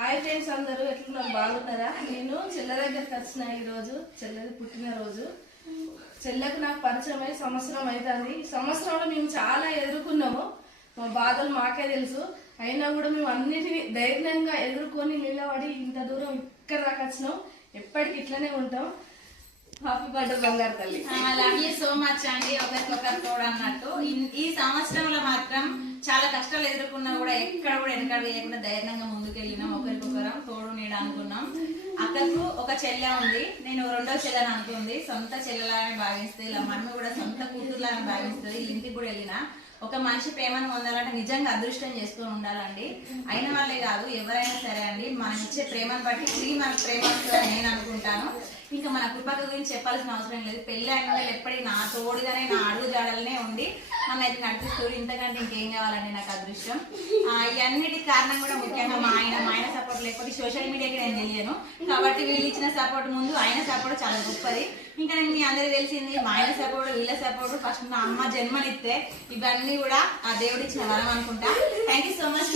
Hi friends అందరూ ఎట్లున్నారు? బాగున్నారా? నేను చెల్ల దగ్గరికి వచ్చిన ఈరోజు రోజు చెల్లెది పుట్టినరోజు. చెల్లెకు నాకు పరిచయం అయ్యి సంవత్సరం అవుతుంది ఈ సంవత్సరంలో మేము చాలా ఎదుర్కొన్నాము. మా బాధలు మాకే తెలుసు. అయినా కూడా మేము అన్నిటినీ ధైర్యంగా ఎదుర్కొని నిలబడి ఇంత దూరం ఇక్కడ దాకా వచ్చినాం. ఎప్పటికి ఇట్లనే ఉంటాం. హ్యాపీ బర్త్డే బంగారు తల్లి. లవ్ యూ సో మచ్ అండి. ఒకరికొకరు తోడు అన్నట్టు. ఈ సంవత్సరంలో మాత్రం చాలా కష్టాలు ఎదుర్కొన్నా కూడా ఎక్కడ కూడా వెనకాడ లేకుండా ధైర్యంగా ముందుకెళ్ళినాం ఒకరికొకరం తోడు నీడ అనుకున్నాం. అక్కకు ఒక చెల్లె ఉంది. నేను రెండో చెల్లెని అనుకుంది. సొంత చెల్లెలాని భావిస్తే ఇలా మమ్మీ కూడా సొంత కూతురులాని భావిస్తుంది. ఇంటికి కూడా వెళ్ళిన. ఒక మనిషి ప్రేమను పొందాలంటే నిజంగా అదృష్టం చేసుకొని ఉండాలండి. అయిన వాళ్ళే కాదు ఎవరైనా సరే అండి మనం ఇచ్చే ప్రేమను బట్టి తిరిగి మన ప్రేమ నేను అనుకుంటాను. ఇంకా మన కృపక గురించి చెప్పాల్సిన అవసరం లేదు. పెళ్ళి అయిన వాళ్ళు ఎప్పటికీ నా తోడుగానే నా అడుగు జాడలనే ఉండి మన అయితే నడిపిస్తూ ఇంతకంటే ఇంకేం కావాలండి నాకు అదృష్టం. ఇవన్నిటికి కారణం కూడా ముఖ్యంగా మా ఆయన మా ఆయన సపోర్ట్ లేకపోతే సోషల్ మీడియాకి నేను తెలియను. కాబట్టి వీళ్ళు ఇచ్చిన సపోర్ట్ ముందు ఆయన సపోర్ట్ చాలా గొప్పది. ఇంకా నేను మీ అందరికీ తెలిసింది మా ఆయన సపోర్ట్ వీళ్ళ సపోర్ట్ ఫస్ట్ మా అమ్మ జన్మనిస్తే ఇవన్నీ కూడా ఆ దేవుడు ఇచ్చిన వరం అనుకుంటా. Thank you so much